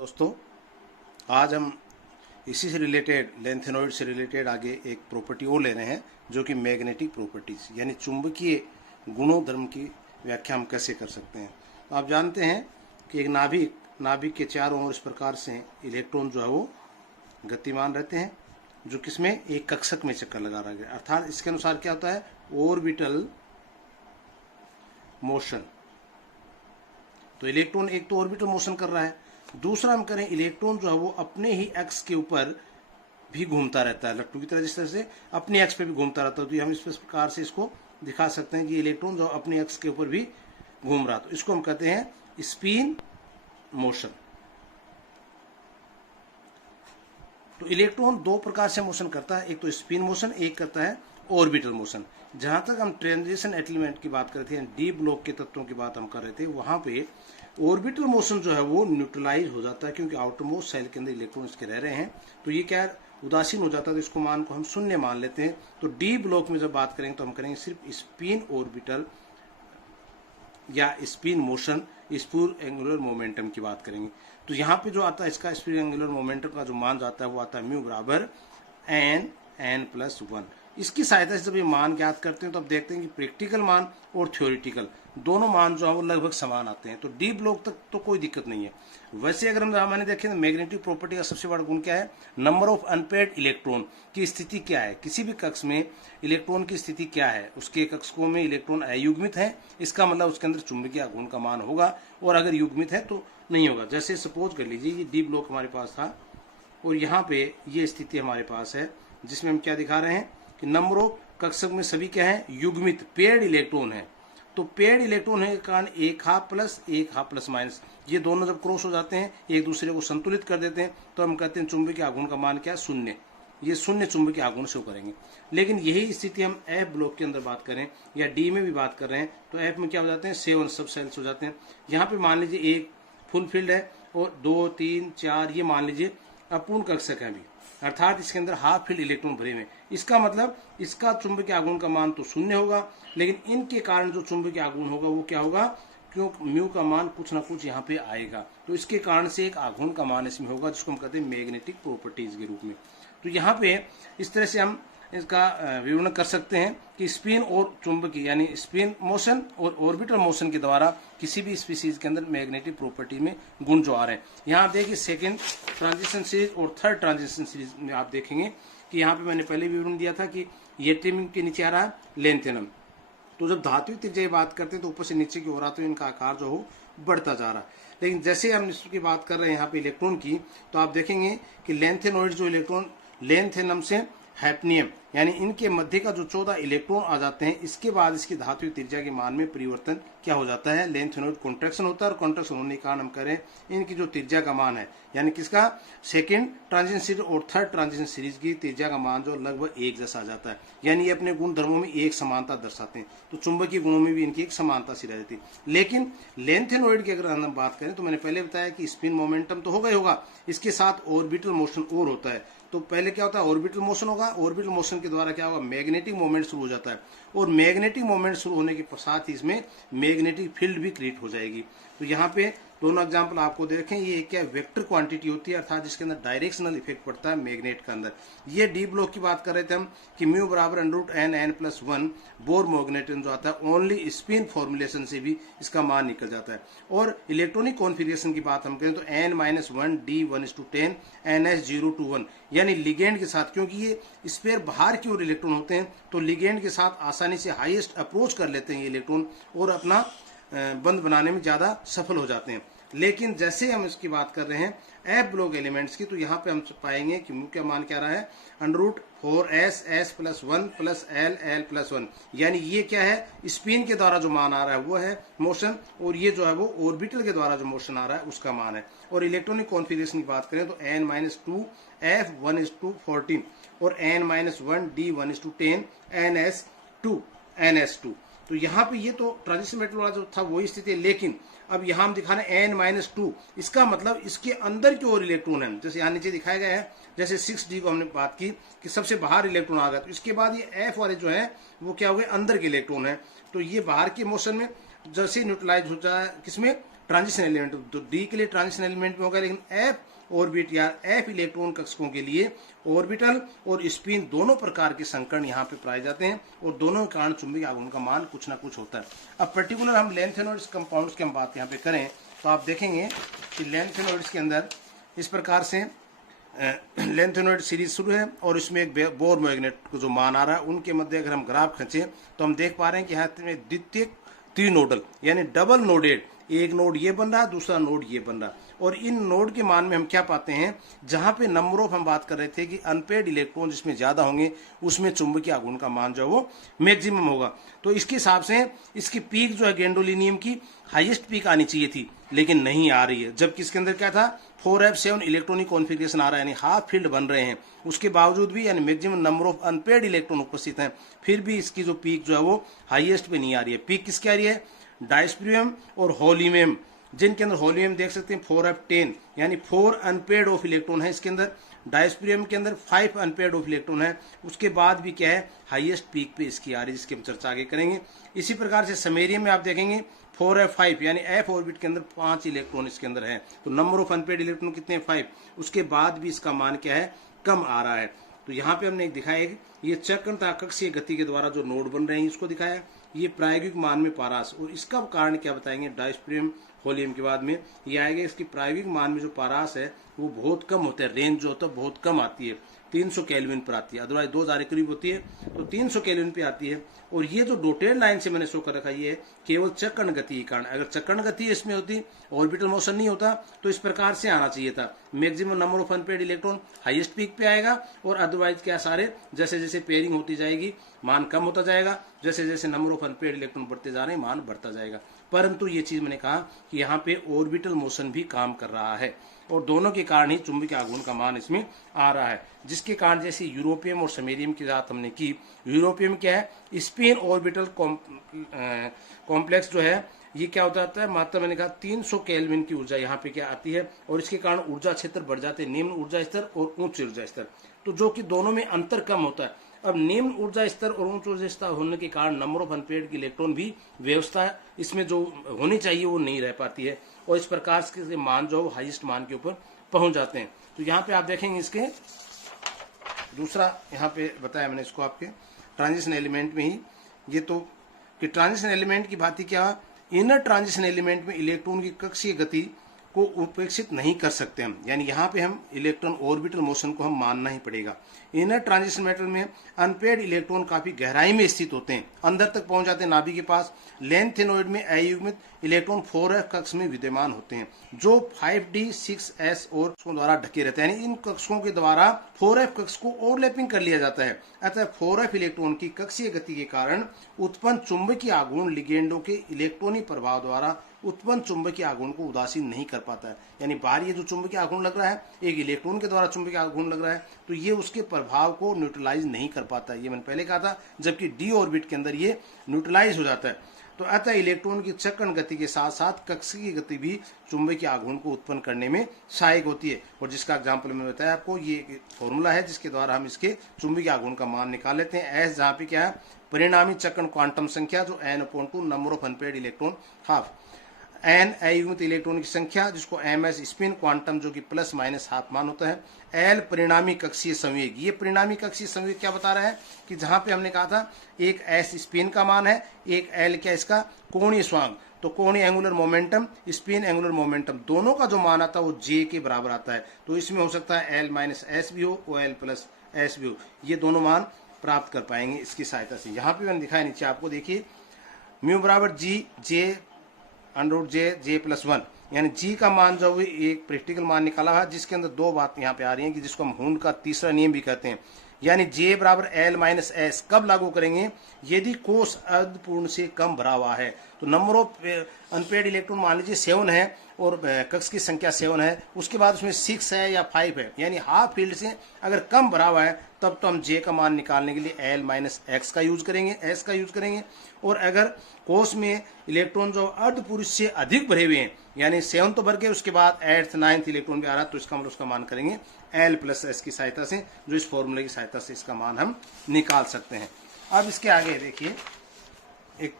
दोस्तों, आज हम इसी से रिलेटेड लेंथेनॉइड से रिलेटेड आगे एक प्रॉपर्टी और ले रहे हैं जो कि मैग्नेटिक प्रॉपर्टीज यानी चुंबकीय गुणों धर्म की व्याख्या हम कैसे कर सकते हैं। तो आप जानते हैं कि एक नाभिक के चारों ओर इस प्रकार से इलेक्ट्रॉन जो है वो गतिमान रहते हैं, जो किसमें एक कक्षक में चक्कर लगा रहा है। अर्थात इसके अनुसार क्या होता है, ऑर्बिटल मोशन। तो इलेक्ट्रॉन एक तो ऑर्बिटल मोशन कर रहा है, दूसरा हम करें इलेक्ट्रॉन जो है वो अपने ही एक्स के ऊपर भी घूमता रहता है, लट्टू की तरह जिस तरह से अपने एक्स पे भी घूमता रहता है। तो हम इस प्रकार से इसको दिखा सकते हैं कि इलेक्ट्रॉन जो अपने एक्स के ऊपर भी घूम रहा, तो इसको हम कहते हैं स्पिन मोशन। तो इलेक्ट्रॉन दो प्रकार से मोशन करता है, एक तो स्पिन मोशन, एक करता है ऑर्बिटल मोशन। जहां तक हम ट्रांजिशन एलिमेंट की बात कर रहे थे, डी ब्लॉक के तत्वों की बात हम कर रहे थे, वहां पे ऑर्बिटल मोशन जो है वो न्यूट्रलाइज हो जाता है, क्योंकि आउटरमोस्ट सेल के अंदर इलेक्ट्रॉन इसके रह रहे हैं। तो ये क्या उदासीन हो जाता है, तो इसको मान को हम शून्य मान लेते हैं। तो डी ब्लॉक में जब बात करेंगे तो हम करेंगे सिर्फ स्पिन ऑर्बिटल या स्पिन मोशन, स्पूर एंगुलर मोमेंटम की बात करेंगे। तो यहाँ पे जो आता है इसका स्पूर एंगुलर मोमेंटम का जो मान जाता है वो आता है म्यू बराबर n+1। इसकी सहायता से जब ये मान ज्ञात करते हैं तो अब देखते हैं कि प्रैक्टिकल मान और थ्योरेटिकल दोनों मान जो है वो लगभग समान आते हैं। तो डी ब्लॉक तक तो कोई दिक्कत नहीं है। वैसे अगर हम मैंने देखें तो मैग्नेटिक प्रॉपर्टी का सबसे बड़ा गुण क्या है, नंबर ऑफ अनपेयर्ड इलेक्ट्रॉन की स्थिति क्या है, किसी भी कक्ष में इलेक्ट्रॉन की स्थिति क्या है, उसके कक्षकों में इलेक्ट्रॉन अयुग्मित है, इसका मतलब उसके अंदर चुंबकीय गुण का मान होगा, और अगर युग्मित है तो नहीं होगा। जैसे सपोज कर लीजिए ये डी ब्लॉक हमारे पास था और यहाँ पे ये स्थिति हमारे पास है, जिसमें हम क्या दिखा रहे हैं कि नंबर ऑफ कक्षक में सभी क्या है, युग्मित पेयर्ड इलेक्ट्रॉन है। तो पेयर्ड इलेक्ट्रॉन होने के कारण एक हाफ प्लस माइनस, ये दोनों जब क्रॉस हो जाते हैं एक दूसरे को संतुलित कर देते हैं, तो हम कहते हैं चुंबकीय आघूर्ण का मान क्या है, शून्य। ये शून्य चुंबकीय आघूर्ण शो करेंगे। लेकिन यही स्थिति हम एफ ब्लॉक के अंदर बात करें या डी में भी बात कर रहे हैं, तो एफ में क्या हो जाते हैं, 7 सब सेल्स हो जाते हैं। यहाँ पे मान लीजिए एक फुल फील्ड है और 2, 3, 4 ये मान लीजिए अपूर्ण कक्षक है अभी, अर्थात इसके अंदर हाफ फील्ड इलेक्ट्रॉन भरे हुए। इसका मतलब इसका चुंबकीय आघूर्ण का मान तो शून्य होगा, लेकिन इनके कारण जो चुंबकीय आघूर्ण होगा वो क्या होगा, क्यों म्यू का मान कुछ ना कुछ यहाँ पे आएगा, तो इसके कारण से एक आघूर्ण का मान इसमें होगा, जिसको हम कहते हैं मैग्नेटिक प्रॉपर्टीज के रूप में। तो यहाँ पे इस तरह से हम इसका विवरण कर सकते हैं कि स्पिन और चुंबकीय यानी स्पिन मोशन और ऑर्बिटल मोशन के द्वारा किसी भी स्पीसीज के अंदर मैग्नेटिक प्रॉपर्टी में गुण जो आ रहे हैं। यहाँ आप देखिए सेकेंड ट्रांजिशन सीरीज और थर्ड ट्रांजिशन सीरीज में आप देखेंगे कि यहाँ पे मैंने पहले विवरण दिया था कि येट्रियम के नीचे आ रहा है लेंथेनम। तो जब धातु त्रिज्या बात करते हैं तो ऊपर से नीचे की ओर आते हैं, इनका आकार जो हो बढ़ता जा रहा है। लेकिन जैसे हम इसकी बात कर रहे हैं यहाँ पे इलेक्ट्रॉन की, तो आप देखेंगे कि लेंथेनॉइड जो इलेक्ट्रॉन लेंथेनम से हैप्नियम यानी इनके मध्य का जो 14 इलेक्ट्रॉन आ जाते हैं, इसके बाद इसकी धातु त्रिज्या के मान में परिवर्तन क्या हो जाता है, लेंथेनॉइड कॉन्ट्रैक्शन होता है, और कॉन्ट्रैक्शन होने के कारण हम करें इनकी जो त्रिज्या का मान है, यानी किसका, सेकंड ट्रांजिशन सीरीज और थर्ड ट्रांजिशन सीरीज की त्रिज्या का मान जो लगभग एक जैसा आ जाता है, यानी ये अपने गुण धर्मों में एक समानता दर्शाते हैं। तो चुंबकीय गुणों में भी इनकी एक समानता सी रह जाती है। लेकिन लेंथेनॉइड की अगर हम बात करें तो मैंने पहले बताया कि स्पिन मोमेंटम तो होगा, इसके साथ ऑर्बिटल मोशन और होता है। तो पहले क्या होता है, ऑर्बिटल मोशन होगा, ऑर्बिटल मोशन के द्वारा क्या होगा, मैग्नेटिक मोमेंट शुरू हो जाता है, और मैग्नेटिक मोमेंट शुरू होने के साथ ही इसमें मैग्नेटिक फील्ड भी क्रिएट हो जाएगी। तो यहाँ पे दोनों एग्जांपल आपको देखें, ये क्या वेक्टर क्वांटिटी होती है, अर्थात जिसके अंदर डायरेक्शनल इफेक्ट पड़ता है मैग्नेट के अंदर। ये डी ब्लॉक की बात कर रहे थे हम कि म्यू बराबर √n+1 बोर मैग्नेटिज्म जो आता है, ओनली स्पिन फॉर्मुलेशन से भी इसका मान निकल जाता है। और इलेक्ट्रॉनिक कॉन्फिगरेशन की बात हम करें तो n-1 d1:10 ns0:1, यानी लिगेंड के साथ, क्योंकि ये स्पेयर बाहर की ओर इलेक्ट्रॉन होते हैं तो लिगेंड के साथ आसानी से हाईएस्ट अप्रोच कर लेते हैं ये इलेक्ट्रॉन और अपना बंद बनाने में ज्यादा सफल हो जाते हैं। लेकिन जैसे हम इसकी बात कर रहे हैं एफ ब्लॉक एलिमेंट्स की, तो यहाँ पे हम पाएंगे कि म्यू का मान क्या रहा है, √4s+1 l+1, यानी ये क्या है, स्पिन के द्वारा जो मान आ रहा है वो है मोशन, और ये जो है वो ऑर्बिटल के द्वारा जो मोशन आ रहा है उसका मान है। और इलेक्ट्रॉनिक कॉन्फिगरेशन की बात करें तो n-2 f1:14 और n-1 d1:10 ns2। तो यहाँ पे ये तो ट्रांजिशन मेटल वाला जो था वही स्थिति है, लेकिन अब यहाँ हम दिखा रहे हैं n-2, इसका मतलब इसके अंदर की ओर इलेक्ट्रॉन है, जैसे यहाँ नीचे दिखाया गया है, जैसे 6d को हमने बात की कि सबसे बाहर इलेक्ट्रॉन आ गया, तो इसके बाद ये f वाले जो है वो क्या हो गए, अंदर के इलेक्ट्रॉन है। तो ये बाहर के मोशन में जैसे न्यूट्रलाइज हो जाए किसमें, ट्रांजिशन एलिमेंट, तो डी के लिए ट्रांजिशन एलिमेंट में होगा, लेकिन एफ ऑर्बिट या एफ इलेक्ट्रॉन कक्षकों के लिए ऑर्बिटल और स्पिन दोनों प्रकार के संकर्ण यहाँ पे पाए जाते हैं और दोनों के कारण चुंबकीय आघूर्ण का मान कुछ ना कुछ होता है। अब पर्टिकुलर हम लेंथेनॉइड्स कंपाउंड्स की हम बात यहाँ पे करें तो आप देखेंगे कि लेंथेनॉइड्स के अंदर इस प्रकार से लेंथेनॉइड सीरीज शुरू है और इसमें एक बोर मैग्नेट को जो मान आ रहा है उनके मध्य अगर हम ग्राफ खींचे तो हम देख पा रहे हैं कि यहाँ में द्वितीयक त्रिनोडल यानी डबल नोडेड, एक नोड ये बन रहा है, दूसरा नोड ये बन रहा है, और इन नोड के मान में हम क्या पाते हैं, जहां पे नंबर ऑफ हम बात कर रहे थे कि अनपेड इलेक्ट्रॉन जिसमें ज्यादा होंगे उसमें चुंबकीय आघूर्ण का मान जो है वो मैक्सिमम होगा। तो इसके हिसाब से इसकी पीक जो है गैंडोलिनियम की हाईएस्ट पीक आनी चाहिए थी, लेकिन नहीं आ रही है, जबकि इसके अंदर क्या था 4f7 इलेक्ट्रॉनिक कॉन्फ़िगरेशन आ रहा है, यानी हाफ फील्ड बन रहे हैं, उसके बावजूद भी यानी maximum number of unpaid electron उपस्थित हैं, फिर भी इसकी जो पीक जो है वो हाईएस्ट पे नहीं आ रही है। पीक किसकी आ रही है, डायस्प्रियम और होलियम, जिनके अंदर होलियम देख सकते हैं 4f10 यानी 4 अनपेड ऑफ इलेक्ट्रॉन है इसके अंदर, डायस्प्रियम के अंदर 5 अनपेड ऑफ इलेक्ट्रॉन है, उसके बाद भी क्या है हाईएस्ट पीक पे इसकी आ रही है, जिसकी हम चर्चा आगे करेंगे। इसी प्रकार से समेरियम में आप देखेंगे 4f5 यानी एफ ऑर्बिट के अंदर 5 इलेक्ट्रॉन इसके अंदर है, तो नंबर ऑफ अनपेड इलेक्ट्रॉन कितने हैं 5, उसके बाद भी इसका मान क्या है कम आ रहा है। तो यहाँ पे हमने दिखाया ये चक्र तथा कक्षीय गति के द्वारा जो नोड बन रहे हैं इसको दिखाया, ये प्रायोगिक मान में पारास, और इसका कारण क्या बताएंगे डायस्प्रियम होलियम के बाद में ये आएगा, इसकी प्रायोगिक मान में जो पारास है वो बहुत कम होता है, रेंज जो होता है बहुत कम आती है, 300 केल्विन पर आती है, अदरवाइज 2000 के करीब होती है तो 300 केल्विन पे आती है। और ये जो डोटेड लाइन से मैंने शो कर रखा ये केवल चक्रण गति के कारण, अगर चक्रण गति इसमें होती ऑर्बिटल मोशन नहीं होता तो इस प्रकार से आना चाहिए था, maximum number of unpaid electron highest peak पे आएगा, और अदरवाइज क्या सारे जैसे जैसे पेयरिंग होती जाएगी मान कम होता जाएगा, जैसे जैसे नंबर ऑफ अनपेड इलेक्ट्रॉन बढ़ते जा रहे हैं मान बढ़ता जाएगा। परंतु ये चीज मैंने कहा कि यहाँ पे ऑर्बिटल मोशन भी काम कर रहा है और दोनों के कारण ही चुंबकीय आघूर्ण का मान इसमें आ रहा है, जिसके कारण जैसे यूरोपियम और समेरियम की बात हमने की, यूरोपियम क्या है स्पिन ऑर्बिटल कॉम्प्लेक्स जो है ये क्या होता है, मात्रा मैंने कहा 300 केल्विन की ऊर्जा यहाँ पे क्या आती है, और इसके कारण ऊर्जा क्षेत्र बढ़ जाते हैं, निम्न ऊर्जा स्तर और उच्च ऊर्जा स्तर, तो जो कि दोनों में अंतर कम होता है। अब निम्न ऊर्जा स्तर और उच्च ऊर्जा स्तर होने के कारण नंबर ऑफ अनपेड इलेक्ट्रॉन भी व्यवस्था इसमें जो होनी चाहिए वो नहीं रह पाती है, और इस प्रकार के मान जो हाईएस्ट मान के ऊपर पहुंच जाते हैं। तो यहाँ पे आप देखेंगे इसके दूसरा यहाँ पे बताया मैंने इसको आपके ट्रांजिशन एलिमेंट में ही, ये तो कि ट्रांजिशन एलिमेंट की बात क्या, इनर ट्रांजिशन एलिमेंट में इलेक्ट्रॉन की कक्षीय गति को उपेक्षित नहीं कर सकते हम, यानी यहाँ पे हम इलेक्ट्रॉन ऑर्बिटल मोशन को हम मानना ही पड़ेगा। इनर ट्रांजिशन मेटल में अनपेड इलेक्ट्रॉन काफी गहराई में स्थित होते हैं, अंदर तक पहुंच जाते हैं नाभि के पास। लेंथेनॉइड में अयुग्मित इलेक्ट्रॉन 4f कक्ष में विद्यमान होते हैं जो 5d 6s और द्वारा ढके रहते हैं, यानी इन कक्षों के द्वारा 4f कक्ष को ओवरलैपिंग कर लिया जाता है। अतः 4f इलेक्ट्रॉन की कक्षीय गति के कारण उत्पन्न चुंबकीय आघूर्ण लिगेंडों के इलेक्ट्रॉनिक प्रभाव द्वारा उत्पन्न चुंबकीय आघूर्ण को उदासीन नहीं कर पाता है, यानी बाहर ये जो चुंबकीय आघूर्ण लग रहा है एक इलेक्ट्रॉन के द्वारा चुंबकीय आघूर्ण लग रहा है तो ये उसके प्रभाव को न्यूट्रलाइज नहीं कर पाता है, ये मैंने पहले कहा था, जबकि डी ऑर्बिट के अंदर ये न्यूट्रलाइज हो जाता है। तो अतः इलेक्ट्रॉन की चक्रण गति के साथ साथ कक्षीय गति भी चुंबकीय आघूर्ण को उत्पन्न करने में सहायक होती है, और जिसका एग्जाम्पल मैंने बताया आपको, ये फॉर्मूला है जिसके द्वारा हम इसके चुंबकीय आघूर्ण का मान निकाल लेते हैं। एस जहाँ पे क्या है परिणामी चक्रण क्वांटम संख्या जो n/2 number of unpaid electron half, n अयुग्मित इलेक्ट्रॉन की संख्या जिसको ms स्पिन क्वांटम जो कि प्लस माइनस हाफ मान होता है, एल परिणामी कक्षीय संवेग, ये परिणामी कक्षीय संवेग क्या बता रहा है कि जहां पे हमने कहा था एक s स्पिन का मान है, एक एल क्या इसका कोणीय स्वांग, तो कोणीय angular momentum spin angular momentum दोनों का जो मान आता है वो j के बराबर आता है, तो इसमें हो सकता है l माइनस एस भी हो और l प्लस एस भी हो, ये दोनों मान प्राप्त कर पाएंगे इसकी सहायता से। यहाँ पे मैंने दिखाया नीचे आपको, देखिए म्यू बराबर जी जे √j+1, यानी g का मान जो है एक प्रैक्टिकल मान निकाला है जिसके अंदर दो बात यहाँ पे आ रही हैं कि जिसको हम हुंड का तीसरा नियम भी कहते हैं, यानी j बराबर l माइनस एस कब लागू करेंगे, यदि कोष अर्धपूर्ण से कम भरा हुआ है, तो नंबर ऑफ अनपेड इलेक्ट्रॉन मान लीजिए 7 है और कक्ष की संख्या 7 है, उसके बाद उसमें 6 है या 5 है, यानी हाफ फील्ड से अगर कम भरा हुआ है तब तो हम j का मान निकालने के लिए l माइनस एक्स का यूज करेंगे, s का यूज करेंगे। और अगर कोष में इलेक्ट्रॉन जो अर्धपुरुष से अधिक भरे हुए हैं, यानी 7 तो भर गए, उसके बाद 8th 9th इलेक्ट्रॉन भी आ रहा है, तो इसका मतलब उसका मान करेंगे l प्लस एस की सहायता से, जो इस फॉर्मूले की सहायता से इसका मान हम निकाल सकते हैं। अब इसके आगे देखिए एक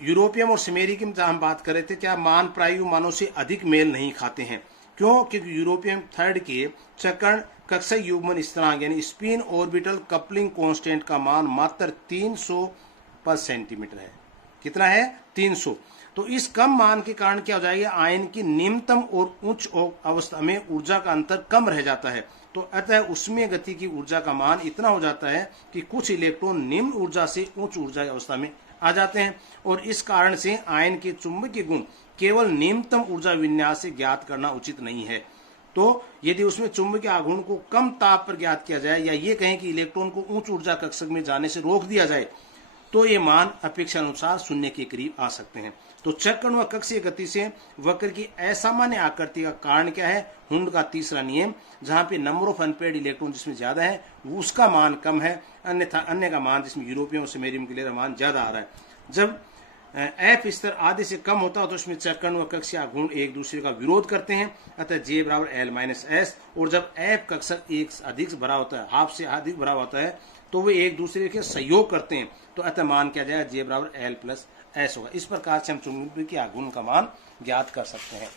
यूरोपियम और सिमेरी की हम बात कर रहे थे, क्या मान प्रायोगिक मानों से अधिक मेल नहीं खाते हैं। क्यों? क्योंकि यूरोपियम थर्ड के चक्रण कक्षीय युग्मन स्थिरांक यानी स्पिन ऑर्बिटल कपलिंग कांस्टेंट का मान मात्र 300 पर सेंटीमीटर है। कितना है? 300। तो इस कम मान के कारण क्या हो जाएगा, आयन की निम्नतम और उच्च अवस्था में ऊर्जा का अंतर कम रह जाता है। तो अतः उसमें गति की ऊर्जा का मान इतना हो जाता है कि कुछ इलेक्ट्रॉन निम्न ऊर्जा से उच्च ऊर्जा अवस्था में आ जाते हैं, और इस कारण से आयन के चुंबकीय गुण केवल निम्नतम ऊर्जा विन्यास से ज्ञात करना उचित नहीं है। तो यदि उसमें चुंबकीय आघूर्ण को कम ताप पर ज्ञात किया जाए, या ये कहें कि इलेक्ट्रॉन को उच्च ऊर्जा कक्षक में जाने से रोक दिया जाए, तो ये मान अपेक्षा अनुसार शून्य के करीब आ सकते हैं। तो चक्रण व कक्षीय गति से वक्र की असामान्य आकृति का कारण क्या है? हुंड का तीसरा नियम, जहां पे नंबर ऑफ अनपेयर्ड इलेक्ट्रॉन जिसमें ज्यादा है उसका मान कम है, अन्यथा अन्य का मान जिसमें यूरोपियम और सिमेरियम के लिए मान ज्यादा आ रहा है। जब एफ स्तर आधे से कम होता है तो उसमें चक्रण व कक्षीय आघूर्ण एक दूसरे का विरोध करते हैं, अतः जे बराबर एल माइनस एस। और जब एफ कक्षक एक अधिक भरा होता है, हाफ से अधिक भरा होता है, तो वे एक दूसरे के सहयोग करते हैं, तो अतः मान क्या जाएगा, जे बराबर एल प्लस एस होगा। इस प्रकार से हम चुंबकीय आघूर्ण का मान ज्ञात कर सकते हैं।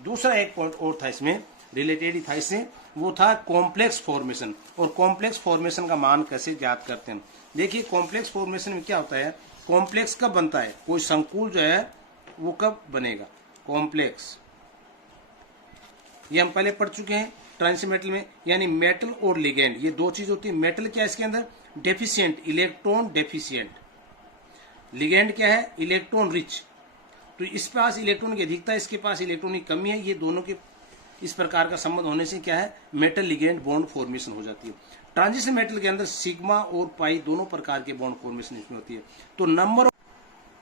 दूसरा एक पॉइंट और था इसमें, रिलेटेड ही था इससे, वो था कॉम्प्लेक्स फॉर्मेशन। और कॉम्प्लेक्स फॉर्मेशन का मान कैसे ज्ञात करते हैं। देखिए कॉम्प्लेक्स फॉर्मेशन में क्या होता है, कॉम्प्लेक्स कब बनता है, कोई संकुल जो है वो कब बनेगा, कॉम्प्लेक्स, ये हम पहले पढ़ चुके हैं ट्रांजिशन मेटल में, यानी मेटल और लिगेंड ये दो चीज होती है। मेटल क्या है इसके अंदर, डेफिशिएंट, इलेक्ट्रॉन डेफिशिएंट। लिगेंड क्या है, इलेक्ट्रॉन रिच। तो इस पास इलेक्ट्रॉन की अधिकता, इसके पास इलेक्ट्रॉन की कमी है, ये दोनों के इस प्रकार का संबंध होने से क्या है, मेटल लिगेंड बॉन्ड फॉर्मेशन हो जाती है। ट्रांजिशन मेटल के अंदर सिग्मा और पाई दोनों प्रकार के बॉन्ड फॉर्मेशन इसमें होती है। तो नंबर,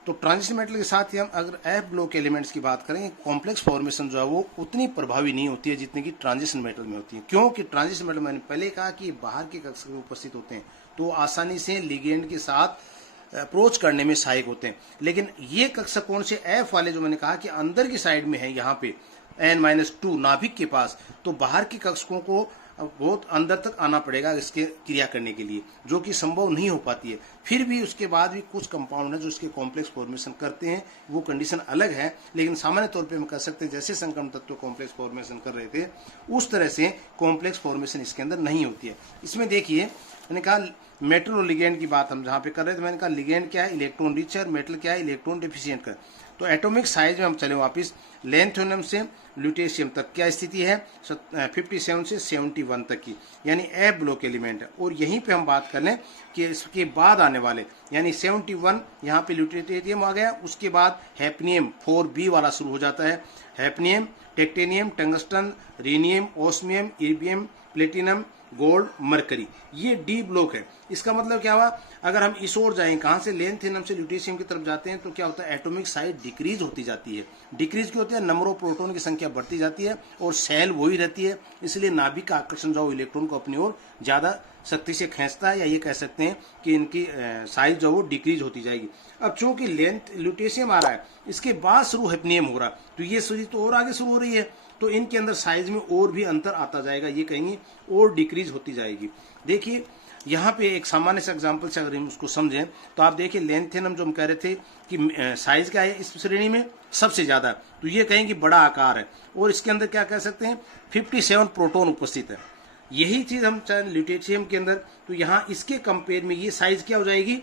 तो ट्रांजिशन मेटल के साथ ही हम अगर एफ ब्लॉक एलिमेंट्स की बात करें, कॉम्प्लेक्स फॉर्मेशन जो है वो उतनी प्रभावी नहीं होती है जितनी कि ट्रांजिशन मेटल में होती है। क्योंकि ट्रांजिशन मेटल मैंने पहले कहा कि बाहर के कक्षक में उपस्थित होते हैं, तो आसानी से लिगेंड के साथ अप्रोच करने में सहायक होते हैं। लेकिन ये कक्षक कौन से, एफ वाले, जो मैंने कहा कि अंदर की साइड में है, यहाँ पे n-2 नाभिक के पास, तो बाहर के कक्षकों को बहुत अंदर तक आना पड़ेगा इसके क्रिया करने के लिए, जो कि संभव नहीं हो पाती है। फिर भी उसके बाद भी कुछ कंपाउंड है जो इसके कॉम्प्लेक्स फॉर्मेशन करते हैं, वो कंडीशन अलग है। लेकिन सामान्य तौर पे हम कह सकते हैं जैसे संक्रमण तत्व कॉम्प्लेक्स फॉर्मेशन कर रहे थे, उस तरह से कॉम्प्लेक्स फॉर्मेशन इसके अंदर नहीं होती है। इसमें देखिए मैंने कहा मेटल और लिगेंड की बात हम जहाँ पे कर रहे थे, मैंने कहा लिगेंड क्या है, इलेक्ट्रॉन रिच है, और मेटल क्या है, इलेक्ट्रॉन डेफिशिएंट का। तो एटॉमिक साइज में हम चले वापिस, लेंथेनियम से ल्यूटेशियम तक क्या स्थिति है, 57 से 71 तक की, यानी एफ ब्लॉक एलिमेंट है। और यहीं पे हम बात कर लें कि इसके बाद आने वाले, यानी 71 यहाँ पे ल्यूटेशियम आ गया, उसके बाद हैफनियम 4b वाला शुरू हो जाता है। Hafnium, technetium, tungsten, rhenium, osmium, erbium, platinum, gold, mercury, ये डी ब्लॉक है। इसका मतलब क्या हुआ, अगर हम इस ओर जाएं, कहां से, लेंथेनियम से ल्यूटेशियम की तरफ जाते हैं, तो क्या होता है, एटॉमिक साइज डिक्रीज होती जाती है। डिक्रीज क्यों होती है, नंबर ऑफ प्रोटॉन की संख्या बढ़ती जाती है और सेल वही रहती है, इसलिए नाभिक का आकर्षण जो इलेक्ट्रॉन को अपनी ओर ज्यादा शक्ति से खींचता है, या ये कह सकते हैं कि इनकी साइज जो वो डिक्रीज होती जाएगी। अब चूंकि लेंथ ल्यूटेशियम आ रहा है, इसके बाद शुरू हैफनियम हो रहा है, तो ये सीरीज तो और आगे शुरू हो रही है, तो इनके अंदर साइज में और भी अंतर आता जाएगा, ये कहेंगे और डिक्रीज होती जाएगी। देखिए यहाँ पे एक सामान्य से एग्जांपल से अगर हम उसको समझें, तो आप देखिए लेंथेनम जो हम कह रहे थे कि साइज क्या है इस श्रेणी में सबसे ज्यादा, तो ये कहेंगे बड़ा आकार है, और इसके अंदर क्या कह सकते हैं 57 प्रोटॉन उपस्थित है। यही चीज हम चाहे ल्यूटेशियम के अंदर, तो यहाँ इसके कंपेयर में ये साइज क्या हो जाएगी,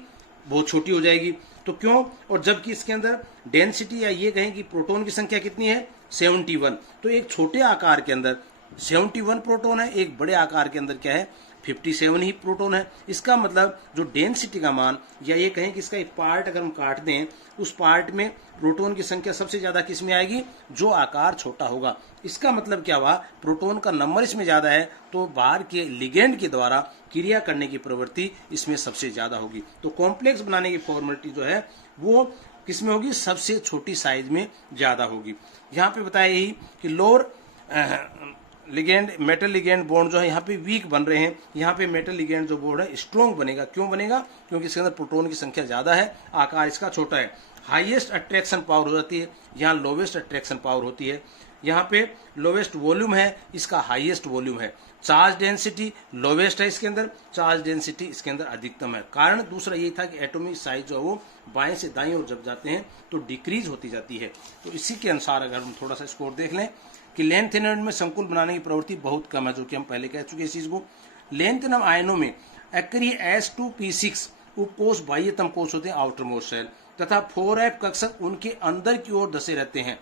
बहुत छोटी हो जाएगी। तो क्यों, और जबकि इसके अंदर डेंसिटी, या ये कहें कि प्रोटॉन की संख्या कितनी है, 71। तो एक छोटे आकार के अंदर 71 प्रोटॉन है, एक बड़े आकार के अंदर क्या है, 57 ही प्रोटॉन है। इसका मतलब जो डेंसिटी का मान, या ये कहें कि इसका एक पार्ट अगर हम काट दें, उस पार्ट में प्रोटॉन की संख्या सबसे ज्यादा किस में आएगी, जो आकार छोटा होगा। इसका मतलब क्या हुआ, प्रोटॉन का नंबर इसमें ज्यादा है, तो बाहर के लिगेंड के द्वारा क्रिया करने की प्रवृत्ति इसमें सबसे ज्यादा होगी। तो कॉम्प्लेक्स बनाने की फॉर्मेलिटी जो है वो किसमें होगी, सबसे छोटी साइज में ज्यादा होगी। यहाँ पे बताया यही कि lower ligand, metal ligand bond जो है यहाँ पे वीक बन रहे हैं, यहाँ पे मेटल लिगेंड जो बॉन्ड है स्ट्रॉन्ग बनेगा। क्यों बनेगा, क्योंकि इसके अंदर प्रोटॉन की संख्या ज्यादा है, आकार इसका छोटा है। हाईएस्ट अट्रैक्शन पावर हो जाती है, यहाँ लोवेस्ट अट्रैक्शन पावर होती है। यहाँ पे लोवेस्ट वॉल्यूम है, इसका हाईएस्ट वॉल्यूम है। चार्ज डेंसिटी लोवेस्ट है इसके अंदर, चार्ज डेंसिटी इसके अंदर अधिकतम है। कारण दूसरा ये था कि एटॉमिक साइज जो है वो बाएं से दाएं ओर जब जाते हैं तो डिक्रीज होती जाती है। तो इसी के अनुसार अगर हम थोड़ा सा स्कोर देख लें कि लेंथेनम में संकुल बनाने की प्रवृत्ति बहुत कम है, जो कि हम पहले कह चुके इस चीज को। लेंथेनम आयनों में एक्री S2P6 उपकोष बाह्यतम कोष होते हैं, आउटर मोस्ट शेल, तथा 4F कक्षक उनके अंदर की ओर धसे रहते हैं।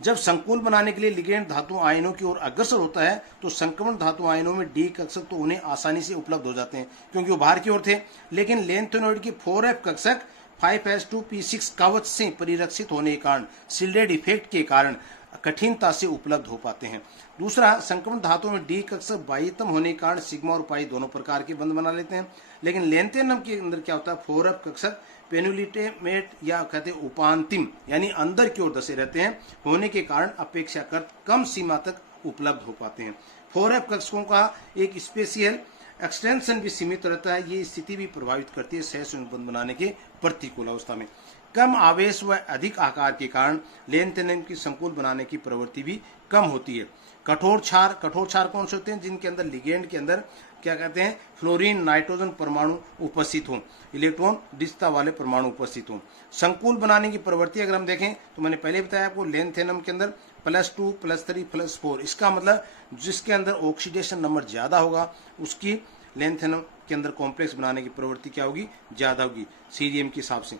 जब संकुल बनाने के लिए लिगेंड धातु आयनों की ओर अग्रसर होता है तो संक्रमण धातु आयनों में डी कक्षक तो उन्हें आसानी से उपलब्ध हो जाते हैं क्योंकि वो बाहर की ओर थे, लेकिन लेंथेनॉइड की 4F कक्षक 5S2P6 कवच से परिरक्षित होने के कारण शिल्डेड इफेक्ट के कारण कठिनता से उपलब्ध हो पाते हैं। दूसरा, संक्रमण धातुओं में डी कक्षक बाह्यतम होने के कारण सिग्मा और पाई दोनों प्रकार के बंध बना लेते हैं, लेकिन लेंथेनम के अंदर क्या होता है, 4F कक्षक पेनुलिटेमेट या कहते हैं उपांतिम यानी अंदर की ओर धसे रहते हैं होने के कारण अपेक्षाकृत कम सीमा तक उपलब्ध हो पाते हैं। 4F कक्षकों का एक स्पेशियल एक्सटेंशन भी सीमित रहता है। ये स्थिति भी प्रभावित करती है सहसंयोजक बंध बनाने के प्रतिकूल अवस्था में। कम आवेश व अधिक आकार के कारण लेंथेनम की संकुल बनाने की प्रवृत्ति भी कम होती है। कठोर क्षार कौन से होते हैं, जिनके अंदर लिगेंड के अंदर क्या कहते हैं, फ्लोरीन नाइट्रोजन परमाणु उपस्थित हों, इलेक्ट्रॉन डिस्ता वाले परमाणु उपस्थित हों। संकुल बनाने की प्रवृत्ति अगर हम देखें तो मैंने पहले बताया आपको लेंथेनम के अंदर +2 +3 +4, इसका मतलब जिसके अंदर ऑक्सीडेशन नंबर ज्यादा होगा उसकी लेंथेनम के अंदर कॉम्प्लेक्स बनाने की प्रवृत्ति क्या होगी, ज्यादा होगी सीरियम के हिसाब से।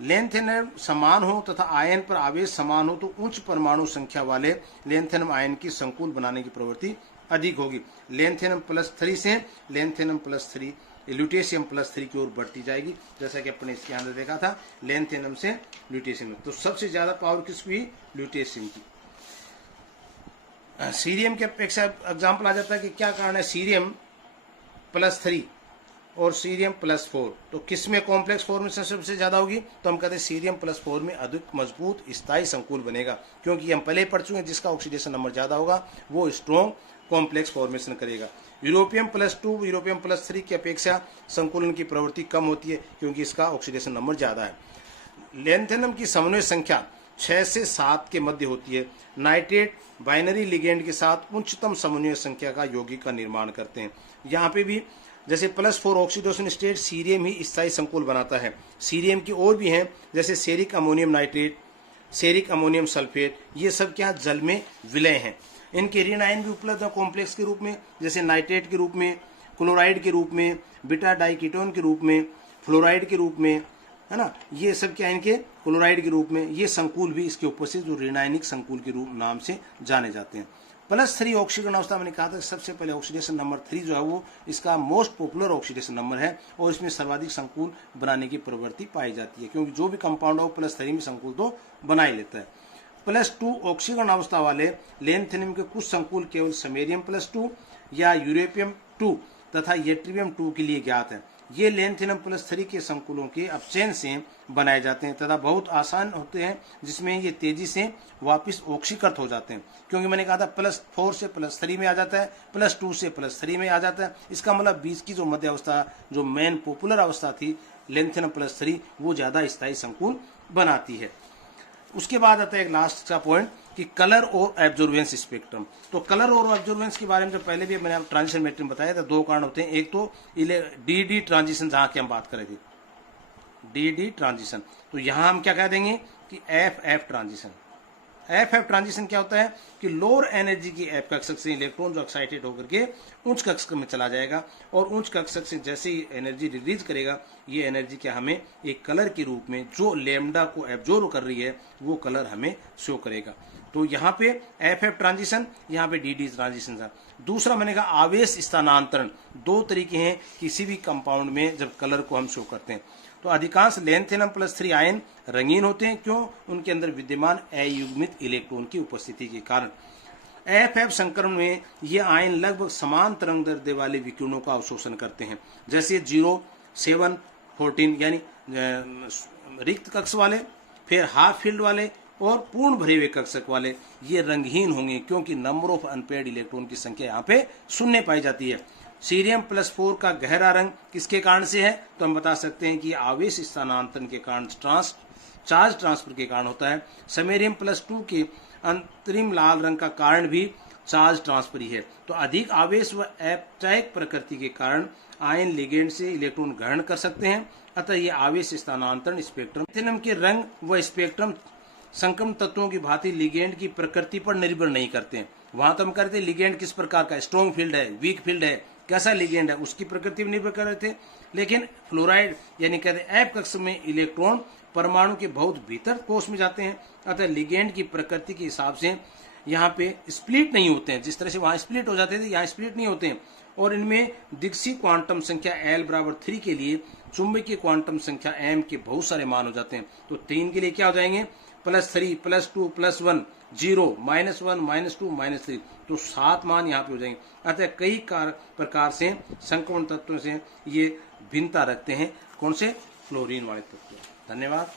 लेंथेनम समान हो तथा आयन पर आवेश समान हो तो उच्च परमाणु संख्या वाले लेंथेनम आयन की संकुल बनाने की प्रवृत्ति अधिक होगी। लेंथेनम +3 से लेंथेनम +3 ल्यूटेशियम +3 की ओर बढ़ती जाएगी, जैसा कि अपने इसके अंदर देखा था लेंथेनम से ल्यूटेशियम। तो सबसे ज्यादा पावर किसकी हुई, ल्यूटेशियम की। सीरियम के अपेक्षा एग्जाम्पल आ जाता है कि क्या कारण है सीरियम +3 और सीरियम +4, तो किस में कॉम्प्लेक्स फॉर्मेशन सबसे ज्यादा होगी, तो हम कहते हैं सीरियम +4 में अधिक मजबूत स्थायी संकुल बनेगा, क्योंकि हम पहले पढ़ चुके हैं जिसका ऑक्सीडेशन नंबर ज्यादा होगा वो स्ट्रॉन्ग कॉम्प्लेक्स फॉर्मेशन करेगा। यूरोपियम +2 यूरोपियम +3 की अपेक्षा संकुलन की प्रवृत्ति कम होती है क्योंकि इसका ऑक्सीडेशन नंबर ज्यादा है। लेंथेनम की समन्वय संख्या 6 से 7 के मध्य होती है। नाइट्रेट बाइनरी लिगेंड के साथ उच्चतम समन्वय संख्या का यौगिक का निर्माण करते हैं। यहाँ पे भी जैसे +4 ऑक्सीडेशन स्टेट सीरियम ही स्थायी संकुल बनाता है। सीरियम की और भी हैं जैसे ceric ammonium nitrate, ceric ammonium sulphate, ये सब क्या जल में विलय हैं। इनके ऋण आयन भी उपलब्ध है कॉम्प्लेक्स के रूप में, जैसे नाइट्रेट के रूप में, क्लोराइड के रूप में, बीटा डाइकीटोन के रूप में, फ्लोराइड के रूप में, है ना, ये सब क्या इनके क्लोराइड के रूप में। ये संकुल भी इसके उपस्थित जो ऋणायनिक संकुल के रूप नाम से जाने जाते हैं। +3 ऑक्सीकरण अवस्था मैंने कहा था सबसे पहले ऑक्सीडेशन नंबर 3 जो है वो इसका मोस्ट पॉपुलर ऑक्सीडेशन नंबर है और इसमें सर्वाधिक संकुल बनाने की प्रवृत्ति पाई जाती है, क्योंकि जो भी कंपाउंड हो +3 में संकुल तो बना ही लेता है। +2 ऑक्सीकरण अवस्था वाले लेंथेनम के कुछ संकुल केवल समेरियम +2 या यूरेपियम 2 तथा येट्रियम 2 के लिए ज्ञात है। ये लेंथेनम +3 के संकुलों के अपचयन से बनाए जाते हैं तथा बहुत आसान होते हैं, जिसमें ये तेजी से वापस ऑक्सीकृत हो जाते हैं, क्योंकि मैंने कहा था +4 से +3 में आ जाता है, +2 से +3 में आ जाता है। इसका मतलब बीच की जो मध्य अवस्था जो मेन पॉपुलर अवस्था थी लेंथेनम +3 वो ज्यादा स्थायी संकुल बनाती है। उसके बाद आता है एक लास्ट का पॉइंट कि कलर और एब्जॉर्बेंस स्पेक्ट्रम। तो कलर और एब्जॉर्बेंस के बारे में जो पहले भी मैंने ट्रांजिशन मैट्रिक्स में बताया था, दो कारण होते हैं। एक तो डी ट्रांजिशन जहां की हम बात करें थी, डी ट्रांजिशन, तो यहां हम क्या कह देंगे कि एफ ट्रांजिशन। एफ ट्रांजिशन क्या होता है कि लोअर एनर्जी की एफ कक्षक से इलेक्ट्रॉन जो एक्साइटेड होकर के उच्च कक्षक में चला जाएगा और उच्च कक्षक से जैसे ही एनर्जी रिलीज करेगा ये एनर्जी क्या हमें एक कलर के रूप में जो लैम्डा को एब्जॉर्ब कर रही है वो कलर हमें शो करेगा। तो यहाँ पे एफ ट्रांजिशन, यहाँ पे डी ट्रांजिशन था। दूसरा मैंने कहा आवेश स्थानांतरण, दो तरीके हैं किसी भी कंपाउंड में जब कलर को हम शो करते हैं। तो अधिकांश लेंथेनम +3 आयन रंगीन होते हैं, क्यों, उनके अंदर विद्यमान अयुग्मित इलेक्ट्रॉन की उपस्थिति के कारण। एफ संक्रमण में ये आयन लगभग समान तरंग दैर्ध्य वाले विकिरणों का अवशोषण करते हैं, जैसे 0, 7, 14 यानी रिक्त कक्ष वाले, फिर हाफ फील्ड वाले और पूर्ण भरे हुए कक्षक वाले। ये रंगहीन होंगे क्योंकि नंबर ऑफ अनपेयर्ड इलेक्ट्रॉन की संख्या यहाँ पे 0 पाई जाती है। सीरियम +4 का गहरा रंग किसके कारण से है, तो हम बता सकते हैं कि आवेश स्थानांतरण के कारण चार्ज ट्रांसफर के कारण होता है। समेरियम +2 के अंतरिम लाल रंग का कारण भी चार्ज ट्रांसफर ही है। तो अधिक आवेश व अपचायक प्रकृति के कारण आयन लिगेंड से इलेक्ट्रॉन ग्रहण कर सकते हैं, अतः ये आवेश स्थानांतरण स्पेक्ट्रम मिथेनियम के रंग व स्पेक्ट्रम संक्रमण तत्वों की भांति लिगेंड की प्रकृति पर निर्भर नहीं करते हैं। वहां तो हम करते लिगेंड किस प्रकार का, स्ट्रॉन्ग फील्ड है, वीक फील्ड है, कैसा लिगेंड है, उसकी प्रकृति पर निर्भर कर रहे थे। लेकिन फ्लोराइड यानी कहते ऐप कक्ष में इलेक्ट्रॉन परमाणु के बहुत भीतर कोष में जाते हैं, अतः लिगेंड की प्रकृति के हिसाब से यहाँ पे स्प्लिट नहीं होते हैं। जिस तरह से वहां स्प्लिट हो जाते थे यहाँ स्प्लिट नहीं होते हैं। और इनमें दिग्सी क्वांटम संख्या L बराबर 3 के लिए चुंबकीय क्वांटम संख्या m के बहुत सारे मान हो जाते हैं। तो 3 के लिए क्या हो जाएंगे, +3 +2 +1 0 -1 -2 -3, तो 7 मान यहाँ पे हो जाएंगे। अतः कई प्रकार से संक्रमण तत्वों से ये भिन्नता रखते हैं। कौन से, फ्लोरीन वाले तत्व। धन्यवाद।